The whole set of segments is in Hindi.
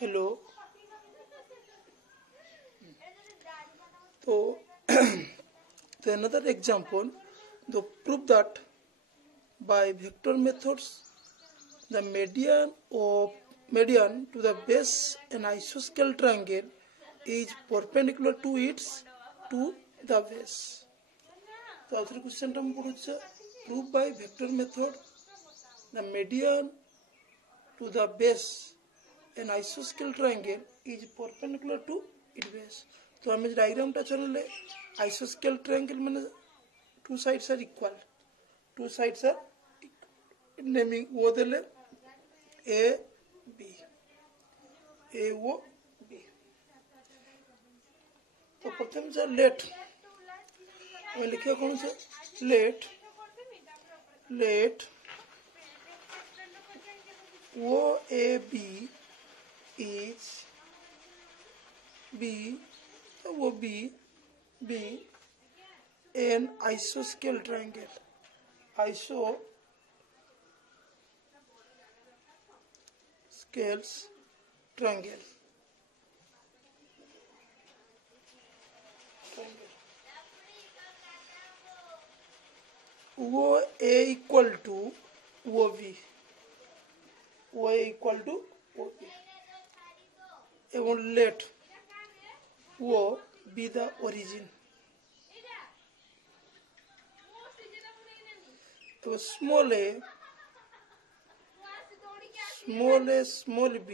हेलो। तो to another example, the prove that by vector methods the median to the base an isosceles triangle is perpendicular to the base. तो आउथरे क्वेश्चन हम पढुछ prove by vector method the median to the base an isosceles triangle is perpendicular to its base. तो हमें डायग्राम टा चलले isosceles triangle माने two sides are equal, naming वो देले a o b. तो प्रथम से लेट हमें लिखिए कौन से late o a b is वो b an isosceles triangle. Isosceles triangle. वो a equal to वो b. एवं लेट वो be the origin. तो small a small b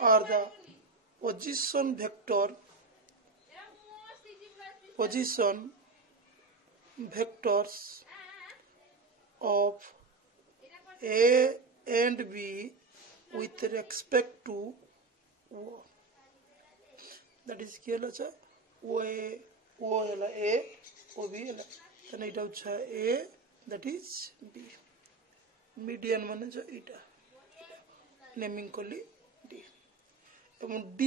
are the position vectors of a and b with respect to o. That is क्या लचा o एला a o b एला तो नहीं डाउचा a that is b. Median माने जो इटा naming कोली d. एवं d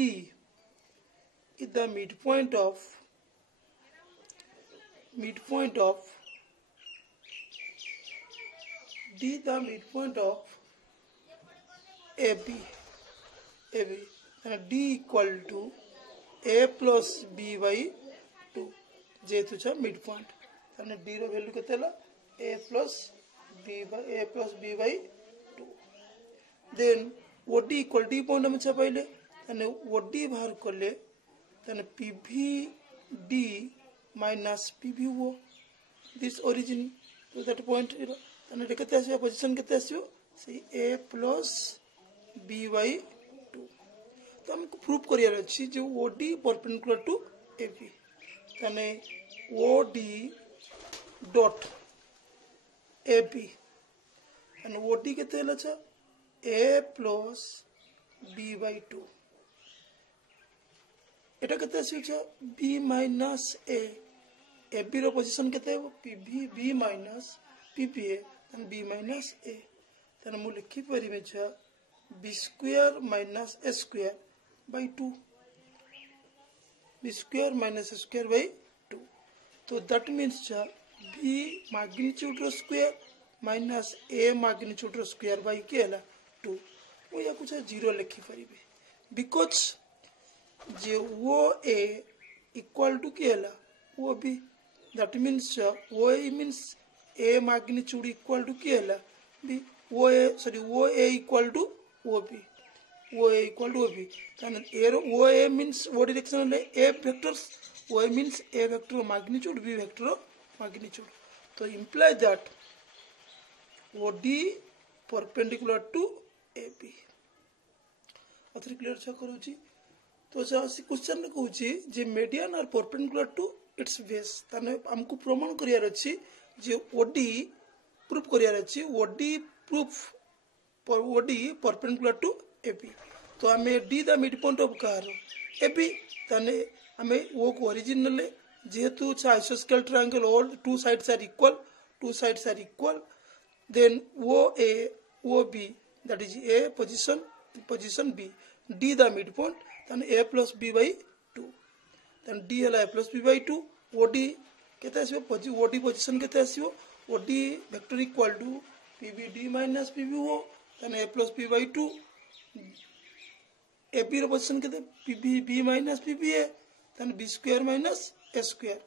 is the midpoint of AB and d equal to a plus b by 2 जेतु छ midpoint तने d रो वैल्यू केते ला a plus b by 2. then OD equal d point हम छ पहिले तने OD बाहर करले तने PVD minus PVO this origin to that point तने केते आसी पोजीशन केते आसी से a plus b by 2. तो हमको प्रूव करियर अछि जो OD परपेंडिकुलर टू AB तने OD dot AB and OD केते हला छ a plus b by 2. एटा केते आसी छ b minus a. AB रो पोजीशन केते PV b minus PPA and b minus a. तने मु लिखि परिमे छ b square minus a square by 2. b square minus a square by 2. So that means b magnitude row square minus a magnitude row square by केला 2. वो या कुछ 0 लिखि परिबे because जे वो a equal to केला वो b. That means वो a means a magnitude equal to केला b. वो a equal to OB. Then O A means what direction A vectors. O A means A vector magnitude, B vector magnitude. So imply that OD perpendicular to AB. अथरी क्लियर छ करूची तो से क्वेश्चन ने कहूची जे median are perpendicular to its base तने हमको प्रमाण करियार अछि जे OD प्रूफ करियार अछि OD perpendicular to AB. तो हमें D the midpoint of car AB तने हमें वो origin ले जेहेतु isosceles triangle all two sides are equal then OA OB that is A position B D the midpoint then A plus B by 2 then D है A plus B by 2 OD केते आसीबो OD position केते आसीबो OD vector equal to PBD minus PBO ताने a plus b by 2 A B रो पोजीशन केते b b minus b b a ताने b square minus a square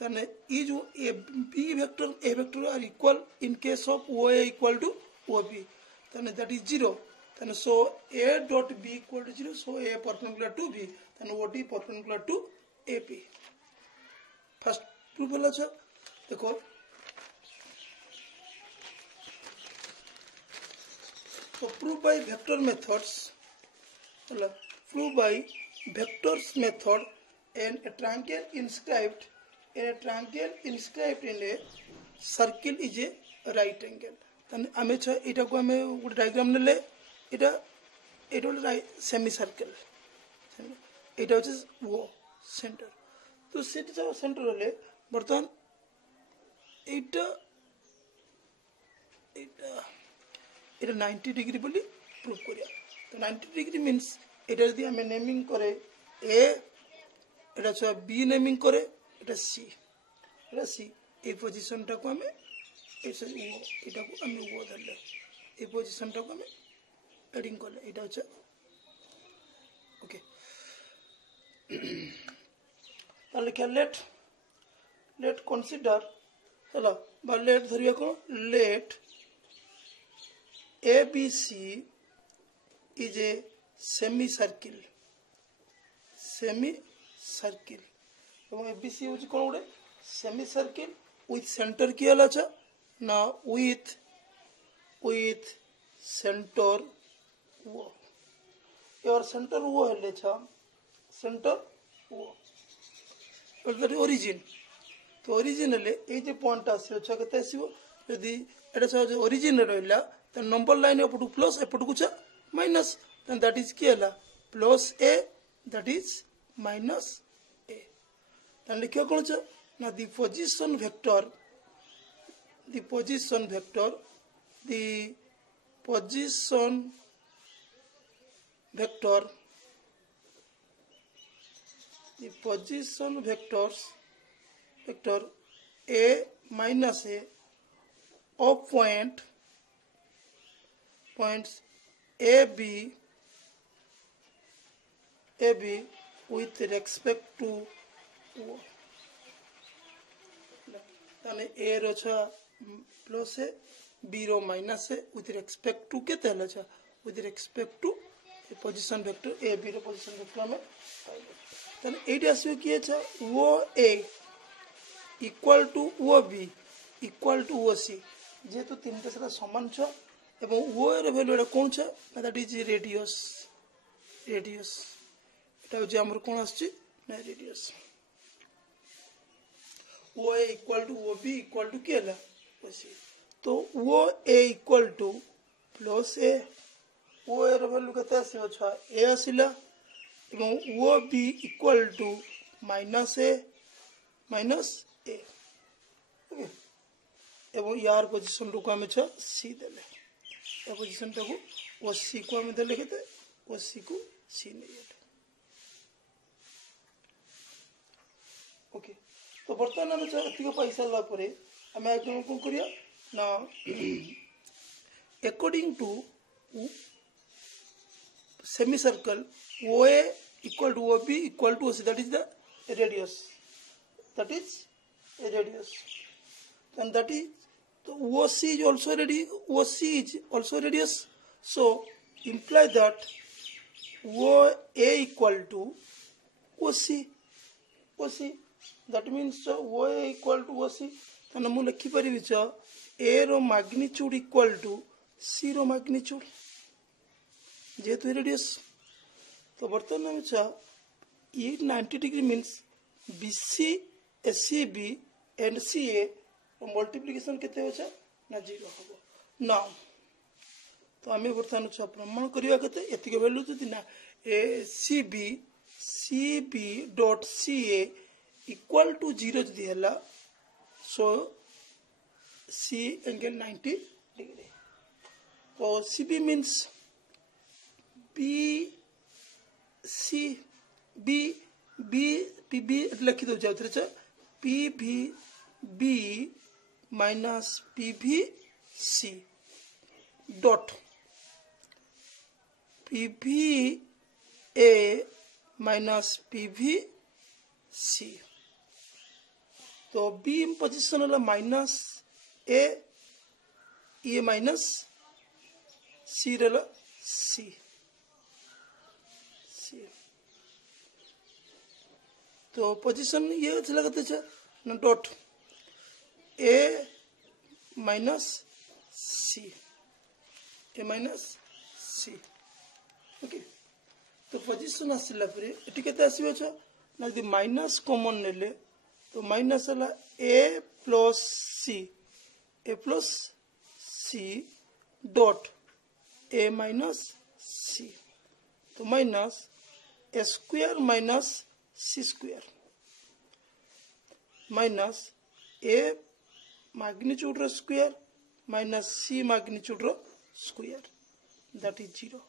ताने ई जो a b vector are equal in case of oa equal to ob ताने that is 0 ताने so a dot b equal to 0 so a perpendicular to b ताने od perpendicular to ap first proof होला छ देखो तो प्रूफ बाय वेक्टर मेथड्स होला proof by vectors method and a triangle inscribed in a circle is a right angle तने आमे छ एटा को आमे गुड डायग्राम नेले एटा सेमी सर्कल एटा होछ वो सेंटर तो सेटा सेंटर होले बर्तमान एटा 90 डिग्री बोली प्रूव करिया तो 90 डिग्री मींस एटा यदि हमें नेमिंग करे ए एटा छ बी नेमिंग करे एटा सी ए पोजीशन टा को हमें एटा को हमें वो धरले ए पोजीशन टा को हमें एडिंग करले एटा छ ओके ताले क्या लेट कंसीडर हला बा लेट धरिया को late ABC is a semicircle এবং ABC হচ্ছে কোন ଗୋଟେ semicircle with center কি হলা আছে না with center O your center O হলে আছে center O और origin तो origin হলে এই যে পয়েন্ট আসিও আছে কত আসিও যদি এটা সহজ origin রইলা then number line epotu plus epotu kucha minus then that is kiela plus a that is minus a then likho kon cha na the position vector the position vectors vector a minus a of points AB with respect to O ताने A रो छ प्लस है B रो माइनस है with respect to के तहला छ with respect to position vector AB रो पोजीशन वेक्टर में ताने एटा आसी किए छ OA equal to OB equal to OC जेतु तीनटा सरा समान छ এবং ও এর ভ্যালু এটা কোন আছে না দ্যাট ইজ রেডিয়াস এটা হচ্ছে আমার কোন আসছে না radius O A equal to O B equal to কি হলা ওসি তো O A equal to plus A ও এর ভ্যালু কত আসছে আচ্ছা এ আসিলা এবং O B equal to minus A okay এবং ইয়ার পজিশন রুকু আমি সি দেলে ए पोजीशन टाको ओसी को हम देले केते ओसी को सी नहीं है ओके तो बर्तमान हम एतिको पैसा ला परे हम आगे कोन करिया ना according to semicircle OA equal to OB equal to OC that is the radius and that is so OC is also radius so imply that OA equal to OC that means OA equal to OC ताना मु लिखि परिबि छ A रो magnitude equal to C रो magnitude जेतु रेडियस तो बर्तमान में छ ये 90 degree means BC ACB and CA multiplication केते हो ना 0 हो ना तो आमे बर्तमान छ प्रमाण करिया केते एतिक वैल्यू जदि ना CB dot CA equal to 0 जदि हला सो C एंगल 90 डिग्री तो CB मींस PB लिखि दो जाउथरे छ PB minus PVC dot PV A minus PV C। तो B पोजिशन है माइनस A, ये माइनस C रहा C। तो पोजिशन ये लगते ना dot A minus C, A minus C। Okay, तो पोजिशन आसला ये केते आसो ना यदि माइनस कॉमन नेले तो माइनस है A plus C dot A minus C। तो minus A square minus C स्क्वायर माइनस A मैग्नीट्यूड रो स्क्वायर माइनस C मैग्नीट्यूड रो square, that is 0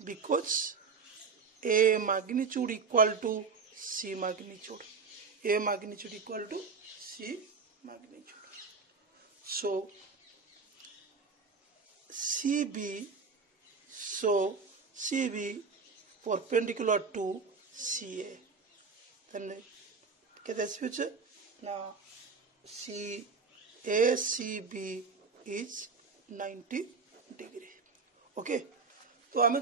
because A magnitude equal to C magnitude, A magnitude equal to C magnitude. So CB perpendicular to CA, then कैसे now CACB is 90 degree. Okay, तो आम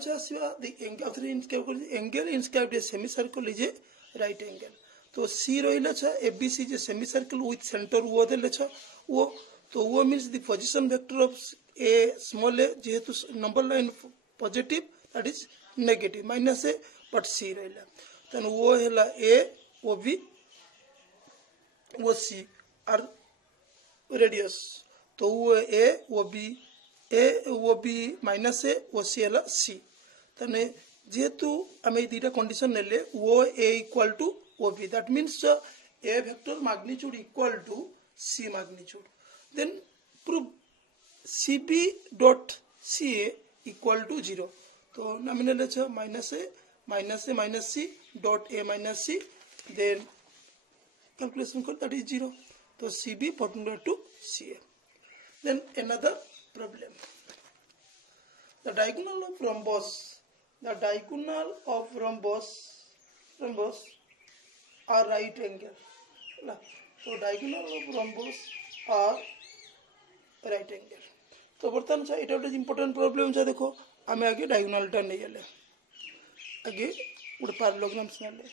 angle inscribed a semi circle is a right angle. तो सी रहा ABC is a semi circle with centre O देले वो, तो O means the position vector of a small a जेहेतु number line positive that is negative minus a but सी रहा तेन वो है ए वो बी वो सी आर रेडियस, तो वो ए वो बी माइनस ए वो सी है सी। तने जेहेतु आम दुटा कंडीशन नेले O A equal to O B, that means a vector magnitude equal to C magnitude, then prove CB dot CA equal to 0। तो आम नेले minus a minus C dot A minus C, then calculation कर दैट इज 0। तो CB perpendicular to CA। Then another problem, the diagonal of rhombus are right angle, so diagonal of rhombus are right angle। तो बर्तमान ये गोटे इंपोर्टेंट प्रोब्लेम देखो आम आगे डायगोनाल टा नहीं गले आगे गोटे पैरालेलोग्राम्स नेले,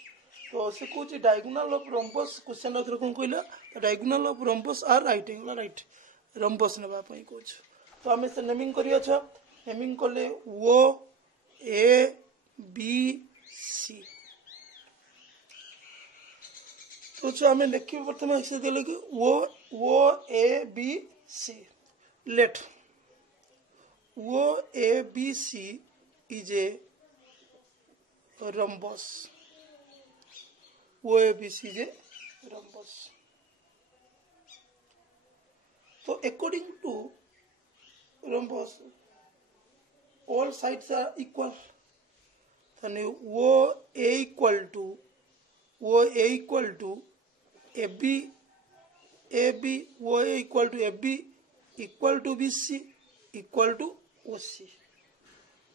तो से कौन डायगोनाल ऑफ rhombus क्वेश्चन आउथरे कौन कहला diagonal of rhombus are right angle right rhombus ना कौन। तो आम से नेमिंग करिया नेमिंग कले वो ए बी सी। तो आम लिखे प्रथम ऐसे देले कि वो A B C, let O A B C is a rhombus, O A B C is a rhombus. So according to rhombus, all sides are equal. Then वो A equal to AB, वो A equal to AB equal to BC equal to OC,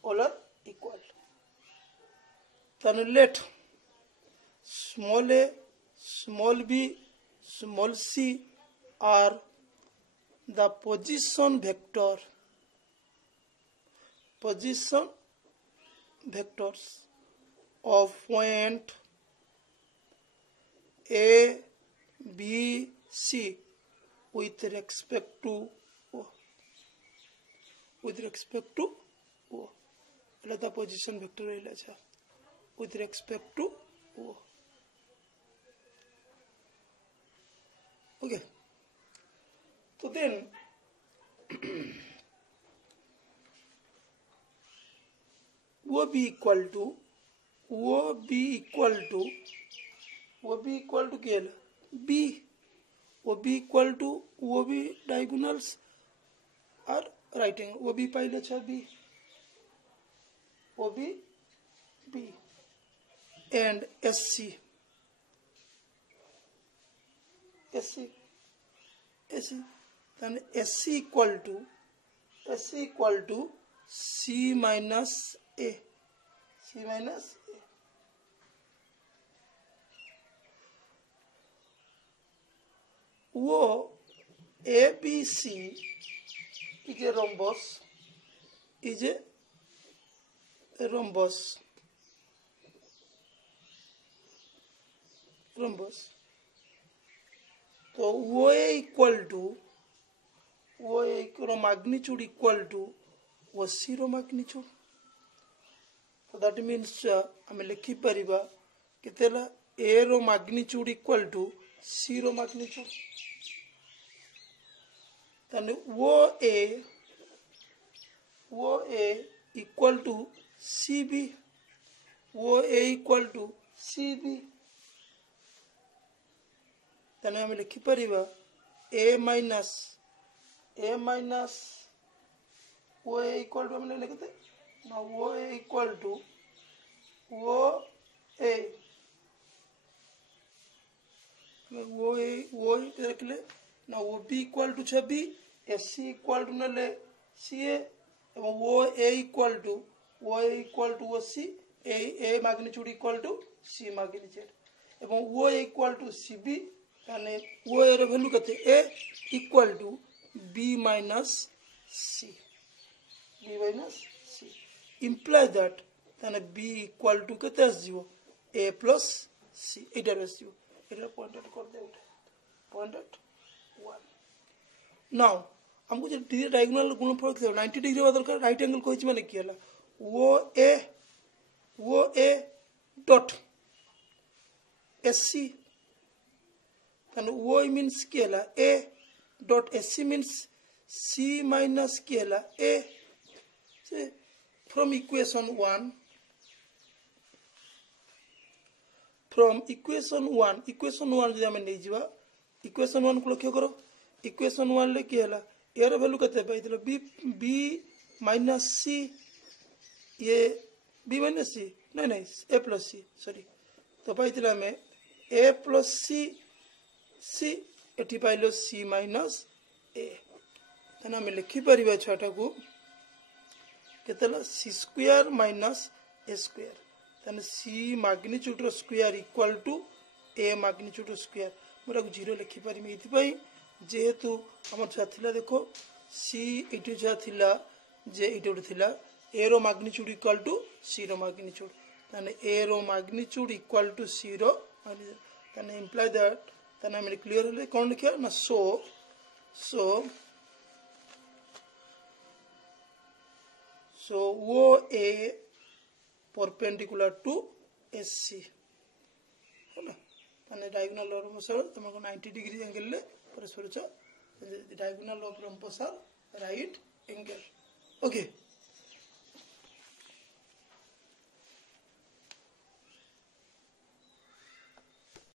all are equal. Then let small a, small b, small c are the position vectors of point A, B, C with respect to O. Let the position vector with respect to O. Okay. So then वो बी इक्वल टू क्या है बी, वो बी इक्वल टू वो भी डायगोनल्स और राइट एंगल वो भी पाइले B O B B and S C then SC equal to C minus a, C minus a. O A B C is a rhombus, is a rhombus, rhombus. तो वो ए इक्वल टू वो ए रो magnitude equal to O C रो मैग्नीट्यूड। तो दैट मीन्स आम लिखि परिबा केतेला ए रो मैग्नीट्यूड इक्वल टू सी रो मैग्नीट्यूड। तने O A equal to C B, O A equal to C B. तने हम लिखि परिबा ए माइनस वो ए इक्वल टू हमने लिखते ना वो ए इक्वल टू वो ए रख ले ना वो बी इक्वल टू छबी एस सी इक्वल टू नले सी ए एवं O A equal to O C A magnitude equal to C magnitude एवं O equal to C B. ताने वो ए रो वैल्यू कते a equal to B minus C imply that ताने बी इक्वल टू कते आसीबो ए प्लस सी एटा आसीबो। एटा पॉइंटेड कर दे पॉइंटेड 1। नाउ हमको जो डायगोनल गुणनफल 90 डिग्री होगा दरकार। राइट एंगल कहि माने कि हला वो ए डॉट एससी ताने वो मींस कि हला A dot SC means C minus कि हला ए से फ्रॉम इक्वेशन 1 जो हमें नहीं जीवा इक्वेशन 1 को लक्ष्य करो। इक्वेशन 1 ले कि हला यार वैल्यू कते पाइथिलो बी माइनस सी ये बी माइनस सी नहीं ए प्लस सी सॉरी। तो पाइथिला में ए प्लस सी एटी पाइलो सी माइनस ए। तने हम लिखि परिबा छटा को केतला C square minus a square. तने सी मैग्नीट्यूड रो square equal to a magnitude रो स्क्वायर। मोरा को 0 लिखि परिमे इति पई जेहेतु हमर छा थिला देखो सी इटु छा थिला जे इटु थिला ए रो मैग्नीट्यूड इक्वल टू सी रो मैग्नीट्यूड। ताने ए रो मैग्नीट्यूड इक्वल टू सी रो ताने इंप्लाई दैट ताने हम क्लियर होले कोन लिखिया ना सो वो ए परपेंडिकुलर टू एससी होला। ताने डायगोनल ऑफ मसल तुमको 90 डिग्री एंगल ले परस्पर diagonal of rhombus are right angle. Okay